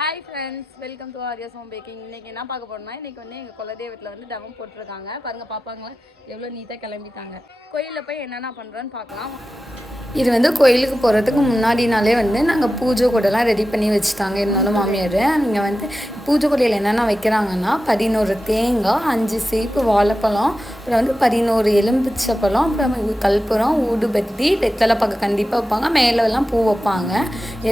Hi friends welcome to Arya's home baking இன்னைக்கு என்ன பார்க்க போறோம்னா இன்னைக்கு வந்து எங்கள் குலதெய்வத்தில் வந்து தவம் போட்டிருக்காங்க. பாருங்க பாப்பாங்களா எவ்வளோ நீட்டாக கிளம்பிட்டாங்க. கோயிலில் போய் என்னென்ன பண்ணுறோன்னு பார்க்கலாம். இது வந்து கோயிலுக்கு போகிறதுக்கு முன்னாடி நாளே வந்து நாங்கள் பூஜை கூடலாம் ரெடி பண்ணி வச்சுட்டாங்க. இருந்தாலும் மாமியார் நீங்கள் வந்து பூஜை கொடையில் என்னென்ன வைக்கிறாங்கன்னா பதினோரு தேங்காய் அஞ்சு சீப்பு வாழைப்பழம் அப்புறம் வந்து பதினோரு எலும்பிச்சப்பழம் அப்புறம் கற்பூரம் ஊடுபத்தி வெத்தலை பக்கம் கண்டிப்பாக வைப்பாங்க. மேலே எல்லாம் பூ வைப்பாங்க.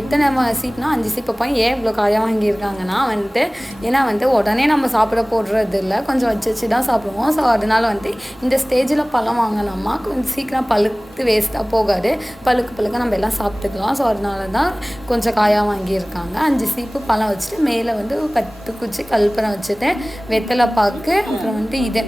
எத்தனை சீப்னா அஞ்சு சீப் வைப்பாங்க. ஏன் இவ்வளோ காயம் வாங்கியிருக்காங்கன்னா வந்துட்டு ஏன்னா வந்து உடனே நம்ம சாப்பிட போடுறது இல்லை கொஞ்சம் வச்சு வச்சு தான் சாப்பிடுவோம். ஸோ அதனால வந்து இந்த ஸ்டேஜில் பழம் வாங்கினோமா கொஞ்சம் சீக்கிரம் பழுத்து வேஸ்ட்டாக போகாது. பழுக்கு பழுக்க நம்ம எல்லாம் சாப்பிட்டுக்கலாம். ஸோ அதனால தான் கொஞ்சம் காயாக வாங்கியிருக்காங்க. அஞ்சு சீப்பு பழம் வச்சுட்டு மேலே வந்து பத்து குச்சி கல்பனை வச்சுட்டேன். வெத்தலை பாக்கு அப்புறம் வந்துட்டு இது.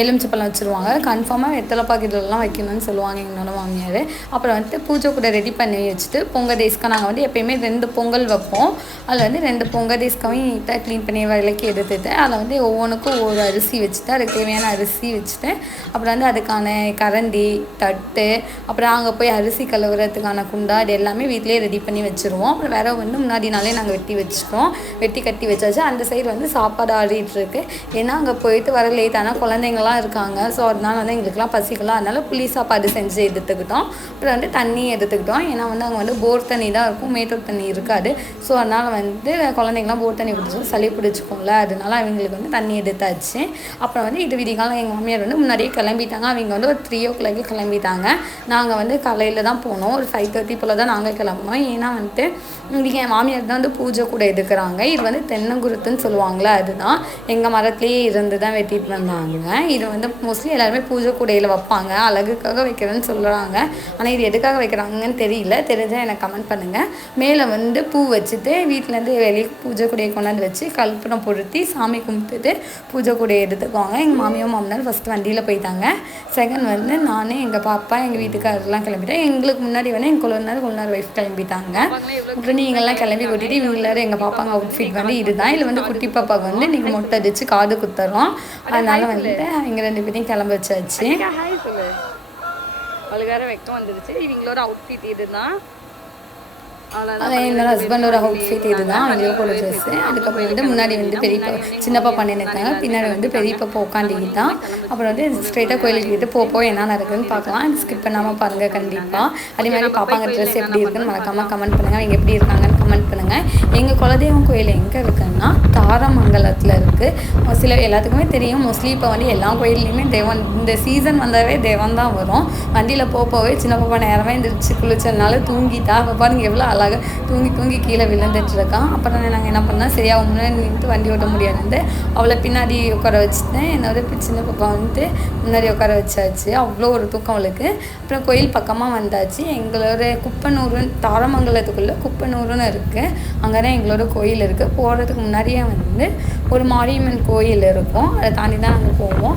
எலுமிச்சை வச்சுருவாங்க. கன்ஃபார்மாக வெத்தலை இதெல்லாம் வைக்கணும்னு சொல்லுவாங்க எங்களோட மாமியார். அப்புறம் வந்துட்டு பூஜை கூட ரெடி பண்ணி வச்சுட்டு பொங்கல் டேஸ்க்காக நாங்கள் வந்து எப்பயுமே ரெண்டு பொங்கல் வைப்போம். அதில் வந்து ரெண்டு பொங்கல் டேஸ்க்காகவும் நீட்டாக க்ளீன் பண்ணி விலைக்கு எடுத்துட்டு அதில் வந்து ஒவ்வொன்றுக்கும் ஒவ்வொரு அரிசி வச்சுட்டு அதுக்கு தேவையான அரிசி வச்சுட்டு அப்புறம் வந்து அதுக்கான கரண்டி தட்டு அப்புறம் அங்கே போய் அரிசி கழுவுறதுக்கான குண்டா இது எல்லாமே வீட்டிலேயே ரெடி பண்ணி வச்சுருவோம். அப்புறம் வேற வந்து முன்னாடி நாளே நாங்கள் வெட்டி வச்சுருவோம் வெட்டி கட்டி வச்சாச்சு. அந்த சைடு வந்து சாப்பாடு ஆடிட்டு இருக்கு. ஏன்னா அங்கே போயிட்டு வர லேட் ஆனால் குழந்தைங்களாம் இருக்காங்க. ஸோ அதனால வந்து எங்களுக்குலாம் பசிக்கலாம் அதனால புளி சாப்பாடு செஞ்சு எடுத்துக்கிட்டோம். அப்புறம் வந்து தண்ணி எடுத்துக்கிட்டோம். ஏன்னா வந்து அங்கே வந்து போர் தண்ணி தான் இருக்கும். மேட்டூர் தண்ணி இருக்காது. ஸோ அதனால் வந்து குழந்தைங்களாம் போர் தண்ணி குடிச்சோம் சளி பிடிச்சிக்கும்ல. அதனால அவங்களுக்கு வந்து தண்ணி எடுத்தாச்சு. அப்புறம் வந்து இது விதிகாலம் எங்கள் மாமியார் வந்து முன்னாடியே கிளம்பிட்டாங்க. அவங்க வந்து ஒரு த்ரீ ஓ கிளாக்கே கிளம்பிட்டாங்க. நாங்கள் வந்து காலையில் தான் போனோம். ஒரு ஃபைவ் தேர்ட்டி போல் தான் நாங்கள் கிளம்பினோம். ஏன்னா வந்துட்டு இங்கே என் மாமியார் தான் வந்து பூஜை கூட எடுக்கிறாங்க. இது வந்து தென்னங்குருத்துன்னு சொல்லுவாங்களே அதுதான். எங்கள் மரத்துலேயே இருந்து தான் வெட்டிட்டு வந்தாங்க. இது வந்து மோஸ்ட்லி எல்லாருமே பூஜை கூடையில் வைப்பாங்க. அழகுக்காக வைக்கிறேன்னு சொல்கிறாங்க ஆனால் இது எதுக்காக வைக்கிறாங்கன்னு தெரியல. தெரிஞ்சால் எனக்கு கமெண்ட் பண்ணுங்கள் மேலே வந்து பூ வச்சுட்டு வீட்டிலேருந்து வெளியே பூஜை கூடையை கொண்டாந்து வச்சு கல்பனை பொருத்தி சாமி கும்பிட்டுட்டு பூஜை கூடையை எடுத்துக்குவாங்க. எங்கள் மாமியார் மாமனார் ஃபஸ்ட்டு வண்டியில் போயிட்டாங்க. செகண்ட் வந்து நானே எங்கள் பாப்பா எங்கள் வீட்டுக்காரெல்லாம் கிளம்பிட்டேன் எங்களுக்கு முன்னாடி வந்து எங்கள் குழந்தை குழந்தை ஒய்ஃப் கிளம்பிட்டாங்க. அப்புறம் நீங்கள்லாம் கிளம்பி கூட்டிட்டு இவங்க எல்லாரும் எங்கள் பாப்பாங்க அவுட்ஃபிட் வந்து இதுதான். இல்லை வந்து குட்டி பாப்பாவுக்கு வந்து நீங்கள் மொட்டை அடிச்சு காது குத்துறோம். அதனால வந்துட்டு இங்க ரெண்டு பேரையும் கிளம்ப வச்சாச்சு. ஹாய் சொல்லு. அவளுக்கு வேற வெக்கம் வந்துருச்சு. இவங்களோட அவுட்ஃபிட் இதுதான். அது என்னோட ஹஸ்பண்டோட அவுட்ஃபிட் இதுதான்? அவங்களோட போல ட்ரெஸ்ஸு அதுக்கப்புறம் வந்து முன்னாடி வந்து பெரியப்பா சின்னப்பா பண்ணிருக்காங்க பின்னாடி வந்து பெரியப்பா உட்காந்துக்கிட்டான் அப்புறம் வந்து ஸ்ட்ரெயிட்டாக கோயிலுக்கு கிட்ட போ போய் என்ன நடக்குதுன்னு பார்க்கலாம். ஸ்கிப் பண்ணாமல் பாருங்கள் கண்டிப்பாக அதே மாதிரி பாப்பாங்க ட்ரெஸ் எப்படி இருக்குன்னு மறக்காமல் கமெண்ட் பண்ணுங்கள் அவங்க எப்படி இருக்காங்கன்னு கமெண்ட் பண்ணுங்கள் எங்கள் குலதெய்வம் கோயில் எங்கே இருக்குன்னா தாரமங்கலத்தில் இருக்குது சில எல்லாத்துக்குமே தெரியும். மோஸ்ட்லி இப்போ வந்து எல்லா கோயில்லையுமே தெய்வம் இந்த சீசன் வந்தாவே தெய்வம் தான் வரும். வண்டியில் போக போகவே சின்ன பாப்பா நேரமே எந்திரிச்சு குளிச்சதுனால தூங்கிட்டா அப்போ பாருங்க எவ்வளோ அழகாக தூங்கி தூங்கி கீழே விழுந்துட்டு இருக்கான் அப்புறம் நாங்கள் என்ன பண்ணோம் சரி அவன் முன்னாடி நின்று வண்டி ஓட்ட முடியாது அவளை பின்னாடி உட்கார வச்சுட்டேன் என்னோட சின்ன பாப்பா வந்துட்டு முன்னாடி உட்கார வச்சாச்சு. அவ்வளோ ஒரு தூக்கம் அவளுக்கு. அப்புறம் கோயில் பக்கமாக வந்தாச்சு. எங்களோட குப்பனூர் தாரமங்கலத்துக்குள்ளே குப்பனூர்னு இருக்குது அங்கே தான் எங்களோட கோயில் இருக்குது போகிறதுக்கு முன்னாடியே வந்து ஒரு மாரியம்மன் கோயில் இருக்கும். அதை தாண்டி தான் நாங்கள் போவோம்.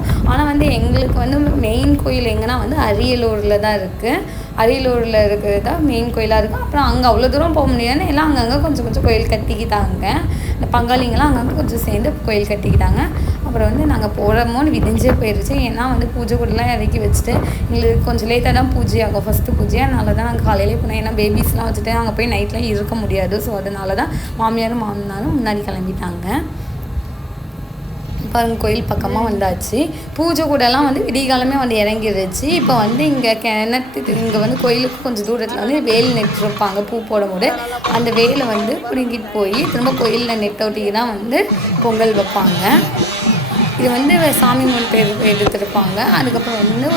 கோயில் எங்கன்னா வந்து அரியலூரில் தான் இருக்குது அரியலூரில் இருக்கிறது தான் மெயின் கோயிலாக இருக்கும். அப்புறம் அங்கே அவ்வளோ தூரம் போக முடியாதுன்னு எல்லாம் அங்கங்கே கொஞ்சம் கொஞ்சம் கோயில் கட்டிக்கிட்டாங்க. இந்த பங்காளிங்கெல்லாம் அங்கங்கே கொஞ்சம் சேர்ந்து கோயில் கட்டிக்கிட்டாங்க. அப்புறம் வந்து நாங்கள் போகிறோமோன்னு விதிஞ்சே போயிடுச்சு ஏன்னா வந்து பூஜை கூடலாம் இறக்கி வச்சுட்டு எங்களுக்கு கொஞ்சம் லேட்டாக தான் பூஜை ஆகும். ஃபஸ்ட்டு பூஜை. அதனால தான் நாங்கள் காலையிலே போனோம். ஏன்னா பேபிஸ்லாம் வச்சுட்டு அங்கே போய் நைட்லாம் இருக்க முடியாது. ஸோ அதனால தான் மாமியாரும் மாமனாரும் முன்னாடி கிளம்பிட்டாங்க. பாருங்க கோயில் பக்கமாக வந்தாச்சு. பூஜை கூடலாம் வந்து விடிகாலமே வந்து இறங்கிடுச்சு இப்போ வந்து இங்கே கிணத்துக்கு இங்கே வந்து கோயிலுக்கு கொஞ்சம் தூரத்தில் வந்து வேல் நெட்டிருப்பாங்க பூ போடும்போது அந்த வேலை வந்து பிடுங்கிட்டு போய் திரும்ப கோயிலில் நெட் ஒட்டிக்கு தான் வந்து பொங்கல் வைப்பாங்க. இது வந்து சாமி முன் பேர் எடுத்துருப்பாங்க. அதுக்கப்புறம் வந்து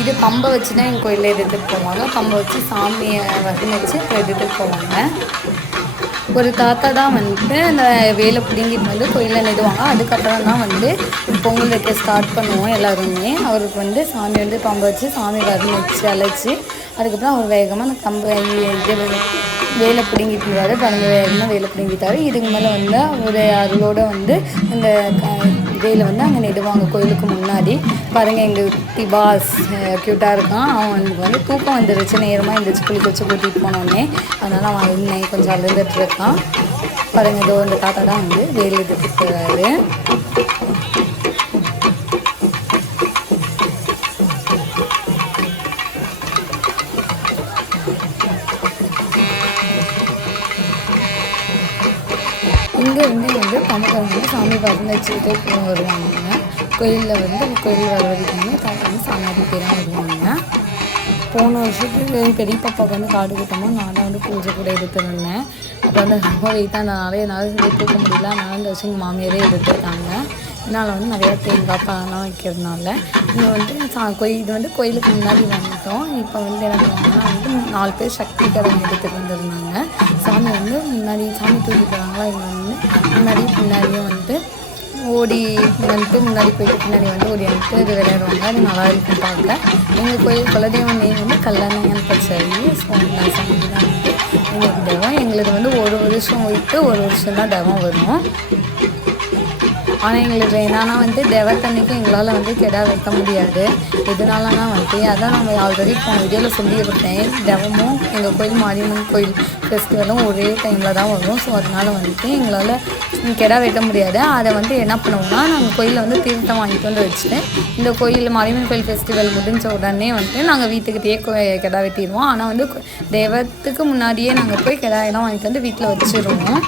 இது பம்பை வச்சு தான் எங்கள் கோயிலில் எடுத்துகிட்டு போவாங்க. பம்பை வச்சு சாமியை வந்து வச்சு எடுத்துகிட்டு போவாங்க. ஒரு தாத்தா தான் வந்துட்டு அந்த வேலை பிடுங்கிட்டு வந்து கோயிலில் நிறுவாங்க அதுக்கப்புறம் தான் வந்து பொங்கல் வைக்க ஸ்டார்ட் பண்ணுவோம் எல்லாருமே. அவருக்கு வந்து சாமி வந்து பம்பை வச்சு சாமி வரம் வச்சு அழைச்சி அதுக்கப்புறம் அவர் வேகமாக அந்த கம்பை இது வேலை பிடுங்கிட்டு இருந்தாரு பாருங்க வேகமாக வேலை பிடுங்கிட்டாரு. இதுக்கு மேலே வந்து அவர் அருளோடு வந்து அந்த க- வந்து அங்கே நெடுவாங்க. கோயிலுக்கு முன்னாடி பாருங்க எங்கள் திபாஸ் க்யூட்டாக இருக்கான். அவனுக்கு வந்து தூக்கம் வந்துருச்சு. நேரமாக எந்திரிச்சு குளிக்க வச்சு கூட்டிகிட்டு போனோடனே அதனால் அவன் அழுநை கொஞ்சம் அழுதுட்டு இருக்கான். பாருங்க இதோ இந்த தாத்தா தான் வந்து வேலை எடுத்துட்டு போகிறாரு இங்கே வந்து பணக்காரங்க வந்து சாமி பார்த்து வச்சுக்கிட்டே வருவாங்க. கோயிலில் வந்து கோயில் வர வரைக்குமே வந்து சாமி அடிக்கலாம் தான் வருவாங்க. போன வருஷத்துக்கு பெரிய பாப்பாவுக்கு வந்து காடு கூட்டமாக நான் தான் வந்து பூஜை கூட எடுத்துருந்தேன். அப்போ வந்து ரொம்ப வெயிட்டாக என்னால் வந்து தூக்க முடியல. அதனால இந்த வருஷம் மாமியாரே எடுத்துருக்காங்க. இதனால் வந்து நிறையா தேங்காய் பழம்லாம் வைக்கிறதுனால இங்கே வந்து சா கோயில் இது வந்து கோயிலுக்கு முன்னாடி வந்துட்டோம். இப்போ வந்து என்ன பண்ணுவாங்கன்னா வந்து நாலு பேர் சக்தி கடன் எடுத்துகிட்டு வந்திருந்தாங்க. சாமி வந்து முன்னாடி சாமி தூக்கிட்டு வராங்களா இங்கே வந்து முன்னாடி பின்னாடியும் வந்துட்டு ஓடி வந்துட்டு முன்னாடி போயிட்டு பின்னாடி வந்து ஓடி வந்துட்டு இது விளையாடுவாங்க. அது நல்லா இருக்கும் பார்க்க. எங்கள் கோயில் குலதெய்வம் நேம் வந்து கல்லணையன் பச்சரி சாமி சாமி தான் வந்து எங்களுக்கு தெய்வம் எங்களுக்கு வந்து ஒரு வருஷம் விட்டு ஒரு வருஷம் தான் தெய்வம் வரும். ஆனால் எங்களுக்கு என்னன்னா வந்து தெவத்தன்னைக்கு எங்களால் வந்து கெடா வைக்க முடியாது. எதனாலனா வந்து அதான் நம்ம ஆல்ரெடி இப்போ வீடியோவில் சொல்லியிருப்பேன் தெவமும் எங்கள் கோயில் மாரியம்மன் கோயில் ஃபெஸ்டிவலும் ஒரே டைமில் தான் வரும். ஸோ அதனால் வந்துட்டு எங்களால் கெடா வெட்ட முடியாது. அதை வந்து என்ன பண்ணுவோம்னா நாங்கள் கோயிலில் வந்து தீர்த்தம் வாங்கிட்டு வந்து வச்சுட்டு இந்த கோயில் மாரியம்மன் கோயில் ஃபெஸ்டிவல் முடிஞ்ச உடனே வந்துட்டு நாங்கள் வீட்டுக்கிட்டேயே கெடா வெட்டிடுவோம். ஆனால் வந்து தெய்வத்துக்கு முன்னாடியே நாங்கள் போய் கெடாயெல்லாம் வாங்கிட்டு வந்து வீட்டில் வச்சுருவோம்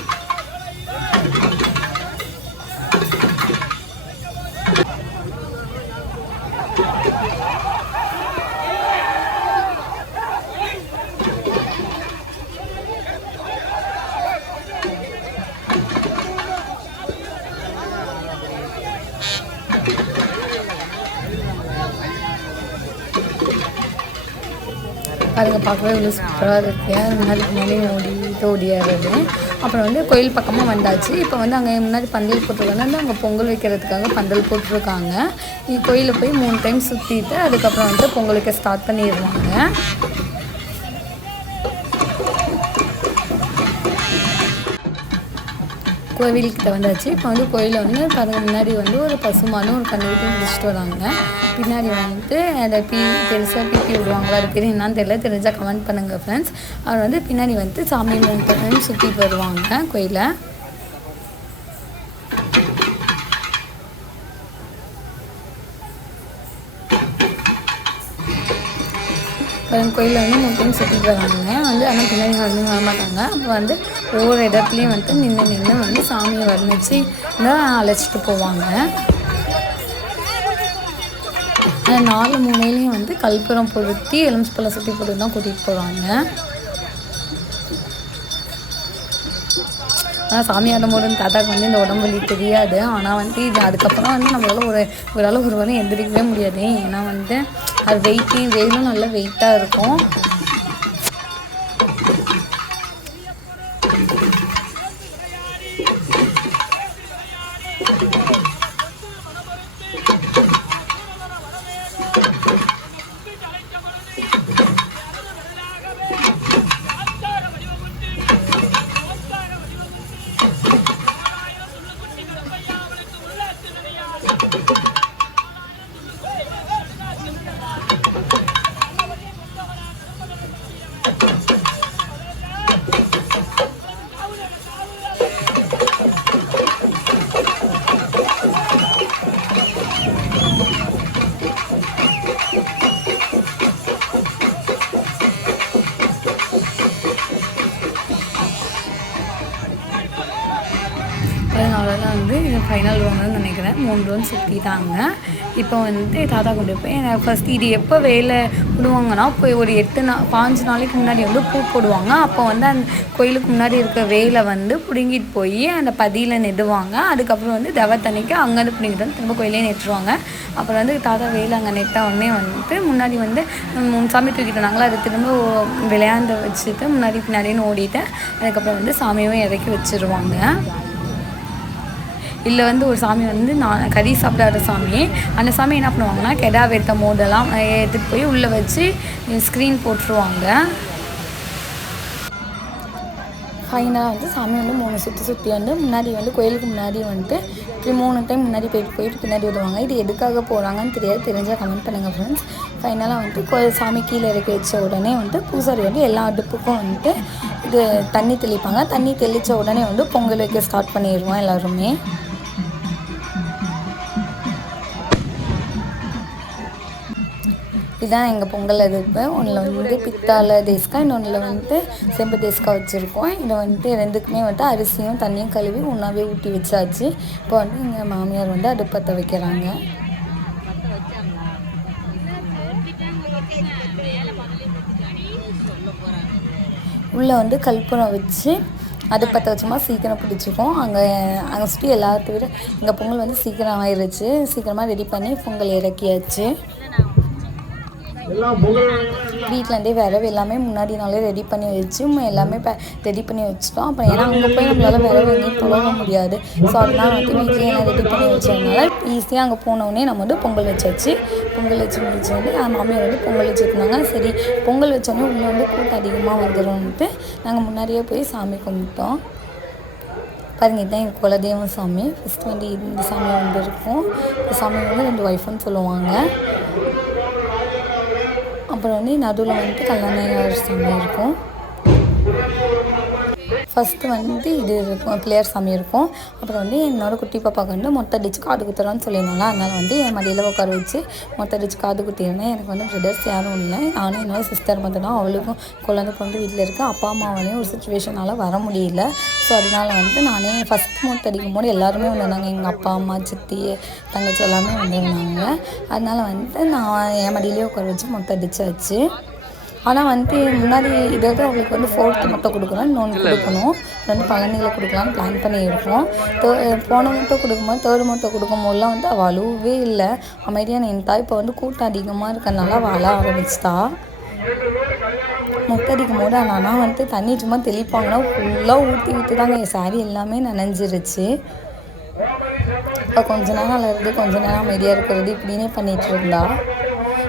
பாருங்க பார்க்கவே இவ்வளோ சூப்பராக இருக்குது அது முன்னாடி முன்னாடி ஓடிட்டு ஓடியாடுறது அப்புறம் வந்து கோயில் பக்கமாக வந்தாச்சு. இப்போ வந்து அங்கே முன்னாடி பந்தல் போட்டிருக்காங்க. வந்து அங்கே பொங்கல் வைக்கிறதுக்காக பந்தல் போட்டிருக்காங்க. கோயிலில் போய் மூணு டைம் சுற்றிட்டு அதுக்கப்புறம் வந்து பொங்கல் வைக்க ஸ்டார்ட் பண்ணிடுவாங்க. கோவில்கிட்ட வந்தாச்சு. இப்போ வந்து கோயிலில் வந்து பாருங்க முன்னாடி வந்து ஒரு பசுமானும் ஒரு கண்ணுக்கிட்டையும் பிடிச்சிட்டு வராங்க. பின்னாடி வந்துட்டு அந்த பீ பெருசாக பிபி விடுவாங்களா அது பேர் என்னன்னு தெரியல. தெரிஞ்சால் கமெண்ட் பண்ணுங்கள் ஃப்ரெண்ட்ஸ் அவர் வந்து பின்னாடி வந்துட்டு சாமி மூணு சுற்றிட்டு வருவாங்க கோயிலை கோயிலில் வந்து மூணு டைம் சுற்றிட்டு வராங்க. வந்து ஆனால் பின்னாடி யாருமே வர மாட்டாங்க அப்போ வந்து ஒவ்வொரு இடத்துலையும் வந்து நின்று நின்று வந்து சாமியை வர்ணித்து தான் அழைச்சிட்டு போவாங்க. நாலு மூலையிலையும் வந்து கல்புரம் பொருத்தி எலுமிச்சப்பழம் சுற்றி போட்டு தான் கூட்டிகிட்டு போவாங்க. ஆனால் சாமி ஆடும்போது தாத்தாக்கு வந்து இந்த உடம்பு வலி தெரியாது. ஆனால் வந்து இது அதுக்கப்புறம் வந்து நம்மளால் ஒரு ஒரு அளவு ஒரு வாரம் எந்திரிக்கவே முடியாது. ஏன்னா வந்து அது வெயிட்டு வெயிலும் நல்லா வெயிட்டாக இருக்கும். அதனால தான் வந்து இது ஃபைனல் ரோன்னு நினைக்கிறேன். மூணு ரோன் சுற்றிட்டாங்க இப்போ வந்து தாத்தா கொண்டு போய் ஃபஸ்ட் இது எப்போ வேலை விடுவாங்கன்னா போய் ஒரு எட்டு நாள் பாஞ்சு நாளைக்கு முன்னாடி வந்து பூ போடுவாங்க. அப்போ வந்து அந்த கோயிலுக்கு முன்னாடி இருக்க வேலை வந்து பிடுங்கிட்டு போய் அந்த பதியில் நெடுவாங்க அதுக்கப்புறம் வந்து தவத்தன்னைக்கு அங்கேருந்து பிடிங்கிட்டு வந்து திரும்ப கோயிலே நெட்டுருவாங்க அப்புறம் வந்து தாத்தா வேலை அங்கே நெட்ட உடனே வந்துட்டு முன்னாடி வந்து மூணு சாமி தூக்கிட்டு வந்தாங்களா அது திரும்ப விளையாண்டு வச்சுட்டு முன்னாடி பின்னாடின்னு ஓடிட்டு அதுக்கப்புறம் வந்து சாமியும் இறக்கி வச்சுருவாங்க. இல்லை வந்து ஒரு சாமி வந்து நான் கறி சாப்பிடாத சாமி அந்த சாமி என்ன பண்ணுவாங்கன்னா கெடா வெத்த மோதெல்லாம் எடுத்துகிட்டு போய் உள்ளே வச்சு ஸ்க்ரீன் போட்டுருவாங்க. ஃபைனலாக வந்து சாமி வந்து மூணு சுற்றி சுற்றி வந்து முன்னாடி வந்து கோயிலுக்கு முன்னாடி வந்துட்டு இப்படி மூணு டைம் முன்னாடி போயிட்டு போயிட்டு பின்னாடி விடுவாங்க இது எதுக்காக போகிறாங்கன்னு தெரியாது. தெரிஞ்சால் கமெண்ட் பண்ணுங்கள் ஃப்ரெண்ட்ஸ் ஃபைனலாக வந்துட்டு கோயில் சாமி கீழே இறக்கி வச்ச உடனே வந்துட்டு பூசாரி வந்து எல்லா அடுப்புக்கும் வந்துட்டு இது தண்ணி தெளிப்பாங்க. தண்ணி தெளித்த உடனே வந்து பொங்கல் வைக்க ஸ்டார்ட் பண்ணிடுவோம் எல்லாருமே. இதுதான் எங்கள் பொங்கல் அடுப்பு ஒன்றில் வந்து பித்தால தேஸ்கா இன்னொன்றில் வந்து செம்பு தேஸ்கா வச்சுருக்கோம். இதை வந்துட்டு ரெண்டுக்குமே வந்துட்டு அரிசியும் தண்ணியும் கழுவி ஒன்றாவே ஊற்றி வச்சாச்சு. இப்போ வந்து எங்கள் மாமியார் வந்து அடுப்பத்தை வைக்கிறாங்க. உள்ளே வந்து கற்பூரம் வச்சு அது பற்ற வச்சோமா சீக்கிரம் பிடிச்சிக்கும் அங்கே அங்கே சுற்றி எல்லாத்தையும் விட எங்கள் பொங்கல் வந்து சீக்கிரம் ஆயிடுச்சு சீக்கிரமாக ரெடி பண்ணி பொங்கல் இறக்கியாச்சு. வீட்டிலேருந்தே விரவு எல்லாமே முன்னாடி நாளே ரெடி பண்ணி வச்சு எல்லாமே ரெடி பண்ணி வச்சுட்டோம். அப்புறம் ஏன்னா அங்கே போய் நம்மளால் விரவு எங்கேயும் போக முடியாது. ஸோ அதனால் வந்து வீட்லேயே எல்லாம் ரெடி பண்ணி வச்சதுனால ஈஸியாக அங்கே போனோடனே நம்ம வந்து பொங்கல் வச்சாச்சு. பொங்கல் வச்சு முடிச்சு வந்து என் மாமியார் வந்து பொங்கல் வச்சுருந்தாங்க. சரி பொங்கல் வச்சோடனே உள்ளே வந்து கூட்டம் அதிகமாக வந்துடும்ட்டு நாங்கள் முன்னாடியே போய் சாமி கும்பிட்டோம். பாருங்க இதுதான் எங்கள் குலதெய்வம் சாமி. ஃபஸ்ட்டு வந்து இந்த சாமி வந்து இருக்கும். இந்த சாமி வந்து ரெண்டு ஒய்ஃப்னு சொல்லுவாங்க. அப்புறம் வந்து நடுவில் வந்துட்டு கல்லணை சாமி இருக்கும். ஃபஸ்ட்டு வந்து இது இருக்கும் பிள்ளையார் சாமி இருக்கும். அப்புறம் வந்து என்னோடய குட்டி பாப்பாவுக்கு வந்து மொட்டை அடிச்சு காது குத்துறான்னு சொல்லியிருந்தாங்க. அதனால் வந்து என் மடியில் உட்கார வச்சு மொட்டை அடிச்சு காது குத்திருந்தேன். எனக்கு வந்து பிரதர்ஸ் யாரும் இல்லை. நானும் என்னோட சிஸ்டர் மட்டும் தான் அவளுக்கும் குழந்தை பொண்ணு வீட்டில் இருக்க. அப்பா அம்மாவாலையும் ஒரு சுச்சுவேஷனால் வர முடியல. ஸோ அதனால் வந்து நானே ஃபஸ்ட் மொட்டை அடிக்கும் போது எல்லாருமே வந்திருந்தாங்க. எங்கள் அப்பா அம்மா சித்தி தங்கச்சி எல்லாமே வந்திருந்தாங்க. அதனால் வந்து நான் என் மடியிலே உட்கார வச்சு மொட்டை வச்சு ஆனால் வந்து முன்னாடி இதாவது அவளுக்கு வந்து ஃபோர்த்து மட்டும் கொடுக்குறோம் இன்னொன்று கொடுக்கணும். ரெண்டு பழனியில் கொடுக்கலான்னு பிளான் பண்ணியிருக்கோம். தே போன மட்டும் கொடுக்கும்போது தேர்டு மட்டும் கொடுக்கும்போதெல்லாம் வந்து அவள் அழுவவே இல்லை. அமைதியாக நின்றுட்டா இப்போ வந்து கூட்டம் அதிகமாக இருக்கறனால அவள் அழ ஆரம்பிச்சிட்டா. முத்தடிக்கும் போது ஆனால் வந்துட்டு தண்ணி சும்மா தெளிப்பாங்கன்னா ஃபுல்லாக ஊற்றி விட்டுதாங்க. என் சாரி எல்லாமே நனைஞ்சிருச்சு. இப்போ கொஞ்ச நேரம் அலறது கொஞ்ச நேரம் அமைதியாக இருக்கிறது இப்படின்னே பண்ணிகிட்டு இருந்தா.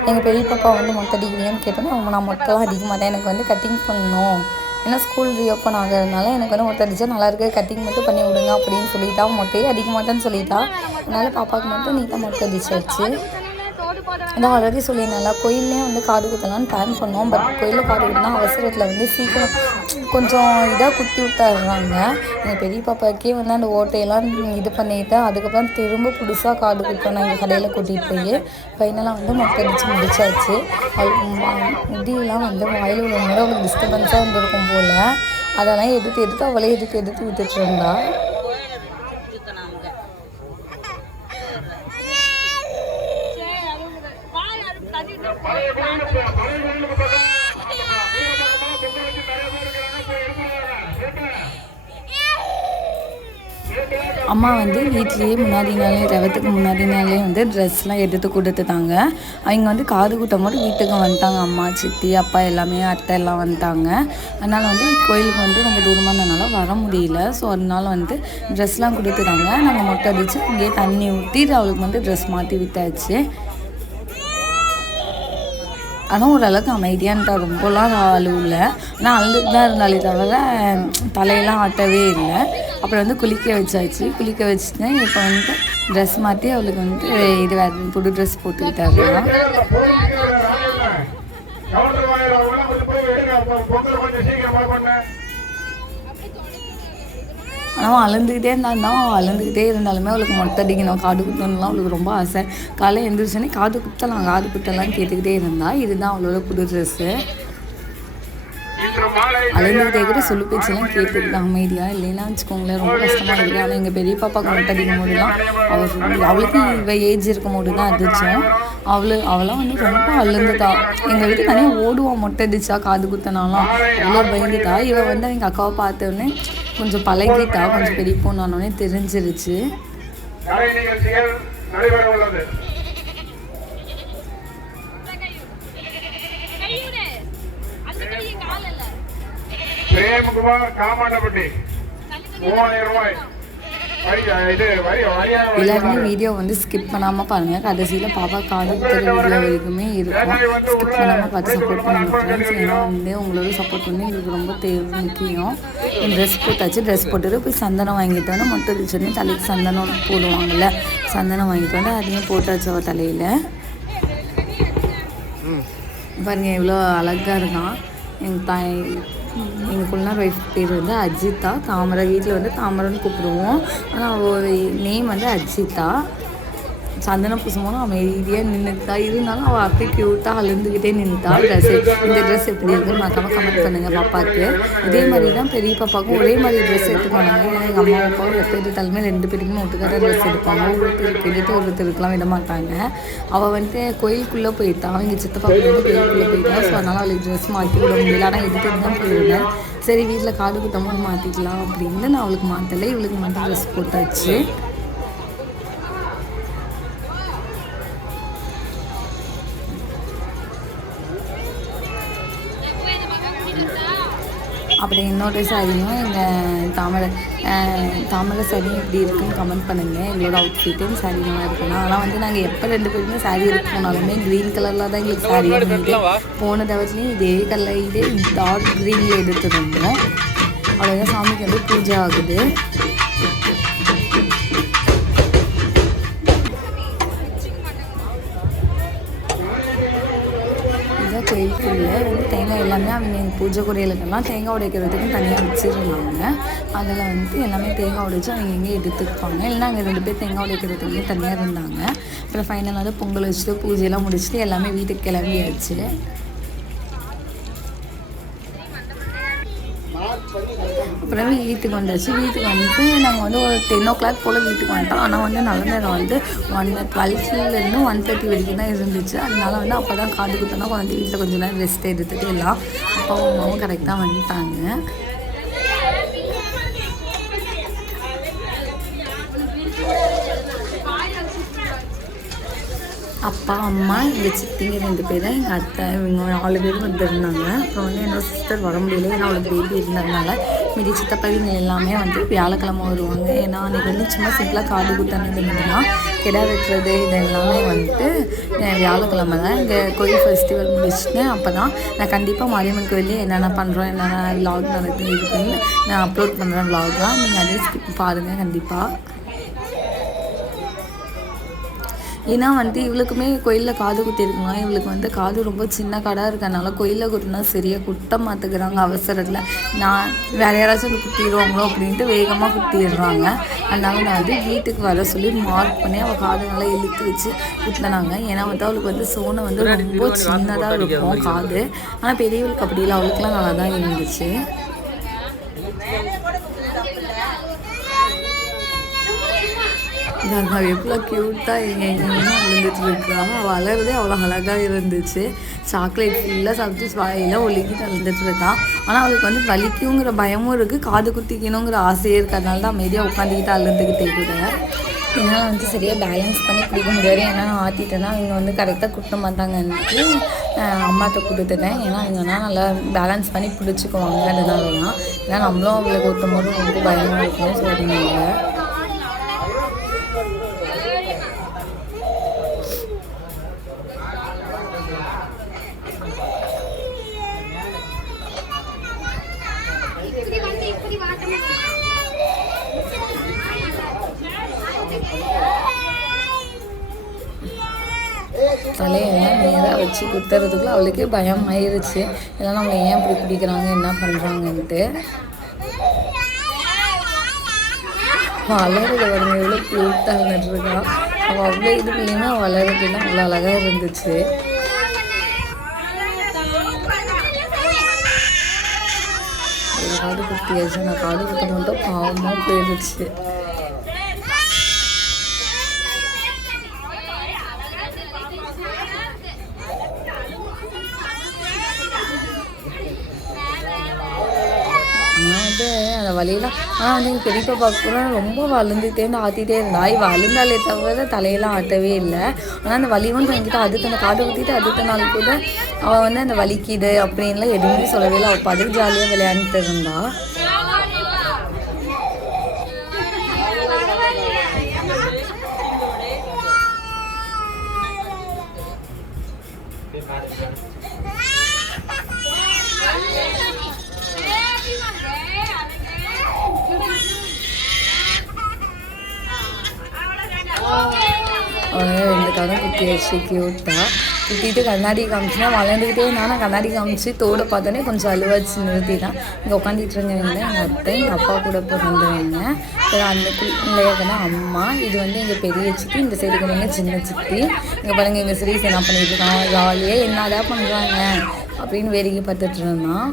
எங்கள் பெரிய பாப்பா வந்து மொத்த டிகிரியான்னு கேட்டோன்னே அவங்க நான் மொட்டைலாம் அதிகமாக தான் எனக்கு வந்து கட்டிங் பண்ணணும். ஏன்னா ஸ்கூல் ரீஓப்பன் ஆகிறதுனால எனக்கு வந்து மொத்த டிஜா நல்லா இருக்குது கட்டிங் மட்டும் பண்ணி விடுங்க அப்படின்னு சொல்லிட்டா. மொட்டையே அதிகமாக தான் சொல்லிட்டா. அதனால் பாப்பாவுக்கு மட்டும் நீட்டாக மொட்டை அடிச்சாச்சு அதான் ஆல்ரெடி சொல்லியிருந்தேன்ல கோயிலே வந்து காது குத்தலாம்னு பிளான் பண்ணோம். பட் கோயிலில் காது குத்தினா அவசரத்தில் வந்து சீக்கிரம் கொஞ்சம் இதாக குத்தி விட்டுறாங்க. எங்கள் பெரிய பாப்பாக்கே வந்து அந்த ஓட்டையெல்லாம் இது பண்ணிட்டு அதுக்கப்புறம் திரும்ப புதுசாக காது குத்தோம் நாங்கள் கடையில் கூட்டிகிட்டு போய் ஃபைனலாக வந்து மொட்டை அடித்து முடிச்சாச்சு. முடியெல்லாம் வந்து வாயில் உள்ள முறை அவளுக்கு டிஸ்டர்பன்ஸாக இருந்திருக்கும் போல். அதெல்லாம் எடுத்து எடுத்து அவளே எடுத்து எடுத்து விட்டுட்டு இருந்தாள் அம்மா வந்து வீட்லேயே முன்னாடி நாளே ரவத்துக்கு முன்னாடி நாளே வந்து ட்ரெஸ்லாம் எடுத்து கொடுத்துட்டாங்க. அவங்க வந்து காது கூட்டம் போது வீட்டுக்கு வந்துட்டாங்க அம்மா சித்தி அப்பா எல்லாமே அத்தை எல்லாம் வந்துட்டாங்க. அதனால் வந்து கோயிலுக்கு வந்து ரொம்ப தூரமாக இருந்தனால வர முடியல. ஸோ அதனால வந்து ட்ரெஸ்லாம் கொடுத்துட்டாங்க. நாங்கள் மொட்டை அடித்து இங்கேயே தண்ணி ஊற்றி அவளுக்கு வந்து ட்ரெஸ் மாற்றி விட்டாச்சு. ஆனால் ஓரளவுக்கு அமைதியான்ட்டா ரொம்பலாம் அழுவல ஆனால் அழுதுட்டு தான் இருந்தாலே தவிர தலையெல்லாம் ஆட்டவே இல்லை. அப்புறம் வந்து குளிக்க வச்சாச்சு. குளிக்க வச்சுட்டேன் இப்போ வந்து ட்ரெஸ் மாற்றி அவளுக்கு வந்து இது வேறு புது ட்ரெஸ் போட்டு ஆனால் அழுந்துக்கிட்டே இருந்தாலும் அவள் அழுந்துக்கிட்டே இருந்தாலுமே அவளுக்கு மொட்டை அடிக்கணும் காது குத்தணும்லாம் அவளுக்கு ரொம்ப ஆசை. காலையில் எழுந்திரிச்சோன்னே காது குத்தலாம் காது குத்தலாம் கேட்டுக்கிட்டே இருந்தா இதுதான் அவளோட புது ட்ரெஸ்ஸு மாலை அழுந்துகிட்டே கூட சொல்லு பேச்செல்லாம் கேட்டுக்கிட்டு அமைதியாக இல்லைன்னா வச்சுக்கோங்களேன் ரொம்ப கஷ்டமாக இருக்குது. ஆனால் எங்கள் பெரிய பாப்பாவுக்கு மொட்டை அடிக்கும் போது தான் அவள் அவளுக்கு இவ ஏஜ் இருக்கும் போது தான் அடித்தோம் அவளு அவளாம் வந்து ரொம்ப அழுந்துட்டா. எங்கள் வீட்டுக்கு நிறைய ஓடுவான் மொட்டை அடிச்சா காது குத்தினாலாம். அவ்வளோ பயந்துட்டா. இவ வந்து எங்கள் அக்காவை பார்த்தோன்னே கொஞ்சம் பழகிட்டா கொஞ்சம் பெரிய பொண்ணானோடனே தெரிஞ்சிருச்சு. நடைபெற உள்ளது. பிரேம்குமார் காமாண்டப்பட்டி மூவாயிரம் ரூபாய். எல்லாருமே வீடியோ வந்து ஸ்கிப் பண்ணாமல் பாருங்கள் கடைசியில் பாப்பா காது குத்துற வீடியோ வரைக்குமே இருக்கும். ஸ்கிப் பண்ணாமல் பார்த்து சப்போர்ட் பண்ணுங்க ஏன்னா வந்து உங்களோட சப்போர்ட் வந்து எங்களுக்கு ரொம்ப தேவை முக்கியம் ட்ரெஸ் போட்டாச்சு ட்ரெஸ் போட்டுட்டு போய் சந்தனம் வாங்கிட்டு வந்து மொட்டை அடிச்சோடனே தலைக்கு சந்தனம் போடுவாங்கல்ல. சந்தனம் வாங்கிட்டு வந்து அதையும் போட்டாச்சு அவள் தலையில். பாருங்க எவ்வளோ அழகாக இருக்கான். எங்கள் தாய் எங்கள் குள்ளனார் ஒய்ஃப் பேர் வந்து அஜிதா தாமரை வீட்டில் வந்து தாமரைன்னு கூப்பிடுவோம். ஆனால் அவள் நேம் வந்து அஜிதா சந்தன பூசும்போது அமைதியாக நின்றுட்டா இருந்தாலும் அவள் அப்படியே க்யூட்டாக அழுந்துக்கிட்டே நின்றுட்டா ட்ரெஸ் இந்த ட்ரெஸ் எப்படி இருக்குன்னு மறக்காம கமெண்ட் பண்ணுங்கள் பாப்பாவுக்கு. இதே மாதிரி தான் பெரிய பாப்பாவுக்கும் ஒரே மாதிரி ட்ரெஸ் எடுத்துக்கோங்க ஏன்னா எங்கள் அம்மா அப்பாவும் எப்போ எடுத்தாலுமே ரெண்டு பேருக்குமே ஒட்டுக்கார ட்ரெஸ் எடுப்பாங்க. ஒருத்தர் எடுத்து ஒருத்தருக்குலாம் விட மாட்டாங்க. அவள் வந்துட்டு கோயிலுக்குள்ளே போயிட்டான் அவங்க சித்தப்பா வந்து கோயிலுக்குள்ளே போயிட்டான் ஸோ அதனால் அவளுக்கு ட்ரெஸ் மாற்றி விட முடியல. ஆனால் எடுத்துட்டு தான் போயிருந்தேன். சரி வீட்டில் காடு குட்டமாக மாற்றிக்கலாம் அப்படின்னு நான் அவளுக்கு மாற்றலை இவளுக்கு மட்டும் ட்ரெஸ் போட்டாச்சு. அப்படி இன்னொரு சாரியும் எங்கள் தாமரை தாமரை சாரி எப்படி இருக்குன்னு கமெண்ட் பண்ணுங்கள் எங்களோட அவுட்ஃபிட்டும் சாரி நல்லா இருக்கணும். ஆனால் வந்து நாங்கள் எப்போ ரெண்டு பேருமே சாரி எடுக்க போனாலுமே க்ரீன் கலரில் தான் எங்களுக்கு சாரி இருந்தது போன தவறுலையும் இதே கலர் இதே டார்க் க்ரீனில் எடுத்துருந்தோம். அவ்வளோதான் சாமிக்கு வந்து பூஜை ஆகுது. தேங்காய் எல்லாமே அவங்க எங்கள் பூஜை குறையிலுக்கெல்லாம் தேங்காய் உடைக்கிறதுக்கும் தனியாக வச்சுருந்தாங்க அதில் வந்து எல்லாமே தேங்காய் உடைச்சு அவங்க எங்கே எடுத்துருப்பாங்க இல்லைன்னா அங்கே ரெண்டு பேர் தேங்காய் உடைக்கிறதுக்குமே தனியாக இருந்தாங்க. அப்புறம் ஃபைனலாக பொங்கல் வச்சுட்டு பூஜையெல்லாம் முடிச்சுட்டு எல்லாமே வீட்டுக்கு கிளம்பியாச்சு. அப்புறம் வீட்டுக்கு வந்தாச்சு வீட்டுக்கு வந்துட்டு நாங்கள் வந்து ஒரு டென் ஓ கிளாக் போல் வீட்டுக்கு வந்துட்டோம். ஆனால் வந்து நல்ல நேரம் வந்து ஒன் டுவெல்த்துலேருந்து ஒன் தேர்ட்டி வரைக்கும் தான் இருந்துச்சு. அதனால வந்து அப்போ தான் காது குத்தோன்னா வந்து வீட்டில் கொஞ்சம் நேரம் ரெஸ்ட் எடுத்துகிட்டு எல்லாம் அப்பாவும் அம்மாவும் கரெக்டாக வந்துட்டாங்க. அப்பா அம்மா எங்கள் சித்திங்க ரெண்டு பேர் எங்கள் அத்தை இவங்க நாலு பேர் வந்துருந்தாங்க. அப்புறம் வந்து என்னோட சிஸ்டர் வர முடியல. ஏன்னா அவளுக்கு பேபி இருந்ததுனால மீதி சித்தப்பவிங்க எல்லாமே வந்து வியாழக்கிழமை வருவாங்க. ஏன்னா அன்றைக்கி வந்து சும்மா சிம்பிளாக காது குத்தானது இல்லைன்னா கிடா வெட்டுறது இது எல்லாமே வந்துட்டு வியாழக்கிழமை தான் இங்கே கோயில் ஃபெஸ்டிவல் முடிச்சுட்டு அப்போ தான் நான் கண்டிப்பாக மாரியம்மன் கோயிலே என்னென்ன பண்ணுறோம் என்னென்ன விலாக் நடக்குது இது பண்ணி நான் அப்லோட் பண்ணுறேன் விலாக்லாம் நீங்கள் அதே ஸ்கிப் பாருங்கள் கண்டிப்பாக ஏன்னா வந்துட்டு இவளுக்குமே கோயிலில் காது குத்திருக்குங்க இவளுக்கு வந்து காது ரொம்ப சின்ன காடாக இருக்கனால கோயிலில் குத்தினா சரியாக குட்ட மாற்றுக்கிறாங்க அவசரத்தில். நான் வேறு யாராச்சும் குத்திடுவாங்களோ அப்படின்ட்டு வேகமாக குத்திடுறாங்க. அதனால நான் வந்து வீட்டுக்கு வர சொல்லி மார்க் பண்ணி அவள் காது நல்லா இழுத்து வச்சு குத்தினாங்க. ஏன்னா வந்து அவளுக்கு வந்து சோனை வந்து ரொம்ப சின்னதாக இருக்கும் காது. ஆனால் பெரியவளுக்கு அப்படி இல்லை. அவளுக்குலாம் நல்லா தான் இருந்துச்சு. நான் எவ்வளோ க்யூட்டாக எங்கே விழுந்துட்டு இருக்கா வளர்றதே அவ்வளோ அழகாக இருந்துச்சு. சாக்லேட் ஃபுல்லாக சாப்பிட்டு வாயெல்லாம் ஒழுக்கிட்டு அழுந்துட்டு ஆனால் அவளுக்கு வந்து வலிக்குங்கிற பயமும் இருக்குது காது குத்திக்கணுங்கிற ஆசையே இருக்கிறதுனால தான் அமைதியாக உட்காந்துக்கிட்டு அழுந்துக்கிட்டே கூட என்னால் வந்து சரியாக பேலன்ஸ் பண்ணி பிடிக்க முடியாது. ஏன்னா நான் ஆற்றிட்டேன்னா அவங்க வந்து கரெக்டாக குட்ட மாட்டாங்கன்ட்டு அம்மாட்ட கொடுத்துட்டேன். ஏன்னா அவங்கன்னா நல்லா பேலன்ஸ் பண்ணி பிடிச்சிக்குவாங்க அதனால தான் ஏன்னா நம்மளும் அவளை ஊற்றும் போது ரொம்ப பயமாக இருக்கும். ஸோ அதனால நேராக வச்சு குத்துறதுக்குள்ள அவளுக்கே பயம் ஆயிடுச்சு இதெல்லாம் நம்மளை ஏன் இப்படி பிடிக்கிறாங்க என்ன பண்ணுறாங்கன்ட்டு வளருது வருங்க எவ்வளோ க்யூட்டாக இருந்துட்டுருக்கா அவள் அவ்வளோ இது இல்லைன்னா வளருதுன்னா அவ்வளோ அழகாக இருந்துச்சு. காது குத்தியாச்சு. நான் காது குத்த மட்டும் பாவமாக போயிடுச்சு ஆனால் வழியெல்லாம் வலியெல்லாம் ஆனால் வந்து எங்கள் பெரியப்பா பார்க்க ரொம்ப வளர்ந்துட்டே இருந்து ஆற்றிட்டே இருந்தா இவள் அழுந்தாலே தவிர தலையெல்லாம் ஆட்டவே இல்லை. ஆனால் அந்த வலி வந்து என்கிட்ட அடுத்த அந்த காதை ஊற்றிட்டு அடுத்த நாள் கூட அவள் வந்து அந்த வலிக்குது அப்படின்லாம் எதுவுமே சொல்லவே இல்லை. அவள் பாட்டுக்கு ஜாலியாக விளையாண்டுட்டு இருந்தா. இந்த ரெண்டு குட்டி குத்தி வச்சு க்யூட்டாக குட்டிட்டு கண்ணாடி காமிச்சுனா வளர்ந்துக்கிட்டே நான் கண்ணாடி காமிச்சு தோட பார்த்தோன்னே கொஞ்சம் அழுவாச்சு தான் இங்கே உட்காந்துட்டு இருந்தவங்க எங்கள் அத்தை எங்கள் அப்பா கூட பிறந்தவங்க அப்புறம் அந்த பிள்ளையாக்கனா அம்மா. இது வந்து எங்கள் பெரிய சித்தி இந்த சைடு வந்து சின்ன சித்தி. இங்கே பாருங்கள் எங்கள் சிரீஸ் என்ன பண்ணிட்டு இருக்கான் ஜாலியாக என்னதான் பண்ணுறாங்க அப்படின்னு வேடிக்கை பார்த்துட்டு இருந்தான்.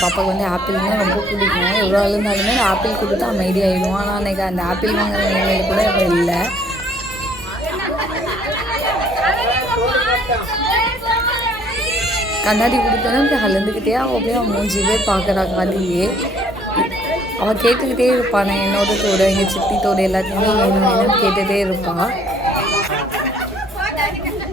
பாப்பாவுக்கு வந்து ஆப்பிள்னா ரொம்ப பிடிக்கும். எவ்வளோ இருந்தாலுமே ஆப்பிள் கொடுத்தா அமைதியாகிடும் ஆனால் அன்றைக்கி அந்த ஆப்பிள் வாங்குற நிலைமையில கூட இப்போ இல்லை. கண்ணாடி கொடுத்தோன்னே இப்படி அலந்துக்கிட்டே அவள் போய் அவன் மூஞ்சிவே பார்க்குறா காலையே அவள் கேட்டுக்கிட்டே இருப்பான் என்னோட தோடு எங்கள் சித்தி தோடு எல்லாத்தையுமே வேணும் வேணும்னு கேட்டுகிட்டே இருப்பாள்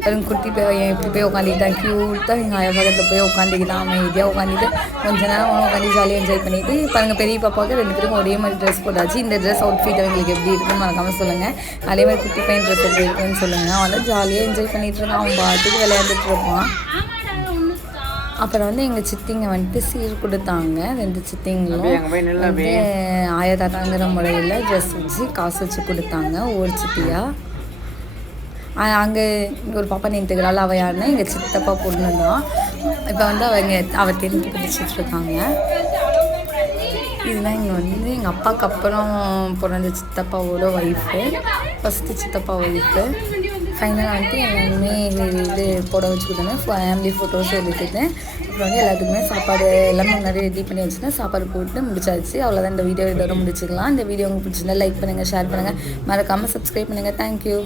அப்புறம் குட்டி போய் இப்படி போய் உட்காந்துக்கிட்டான் க்யூட்டாக எங்கள் ஆயா பக்கத்தில் போய் உட்காந்துக்கிட்டான் அமைதியாக உட்காந்துட்டு கொஞ்ச நேரம் உட்காந்து ஜாலியாக என்ஜாய் பண்ணிட்டு பாருங்க பெரிய பாப்பாவுக்கு ரெண்டு பேரும் ஒரே மாதிரி ட்ரெஸ் போட்டாச்சு இந்த ட்ரெஸ் அவுட்ஃபிட் அவங்களுக்கு எப்படி இருக்குன்னு மறக்காமல் சொல்லுங்கள் அதே மாதிரி குட்டி பையன் ட்ரெஸ் எப்படி இருக்குன்னு சொல்லுங்கள் அவன் ஜாலியாக என்ஜாய் பண்ணிட்டு இருக்கான் அவன் பாட்டுக்கு விளையாண்டுட்டு இருப்பான் அப்புறம் வந்து எங்கள் சித்திங்க வந்துட்டு சீர் கொடுத்தாங்க ரெண்டு சித்திங்களும் வந்து ஆயா தாத்தாங்கிற முறையில் ட்ரெஸ் வச்சு காசு வச்சு கொடுத்தாங்க ஒரு சித்தியாக அங்கே இங்கே ஒரு பாப்பா நின்றுக்கிறாள் அவள் யாருன்னா எங்கள் சித்தப்பா பொண்ணு தான். இப்போ வந்து அவங்க அவள் தெரிஞ்சு படிச்சுட்டு இருக்காங்க. இதுதான் இங்கே வந்து எங்கள் அப்பாவுக்கு அப்புறம் பிறந்த சித்தப்பாவோட ஒய்ஃபு ஃபஸ்ட்டு சித்தப்பா ஒய்ஃபு ஃபைனலாக வந்துட்டு எல்லாருமே இது போட வச்சுக்கிட்டோன்னே ஃபேமிலி ஃபோட்டோஸ் எடுத்துட்டேன் அப்புறம் வந்து எல்லாத்துக்குமே சாப்பாடு எல்லாமே முன்னாடி ரெடி பண்ணி வச்சுட்டேன் சாப்பாடு போட்டு முடிச்சாச்சு. அவ்வளோதான் இந்த வீடியோ இதோட முடிச்சுக்கலாம். இந்த வீடியோ உங்களுக்கு பிடிச்சிருந்தா லைக் பண்ணுங்கள் ஷேர் பண்ணுங்கள் மறக்காமல் சப்ஸ்கிரைப் பண்ணுங்கள் தேங்க்யூ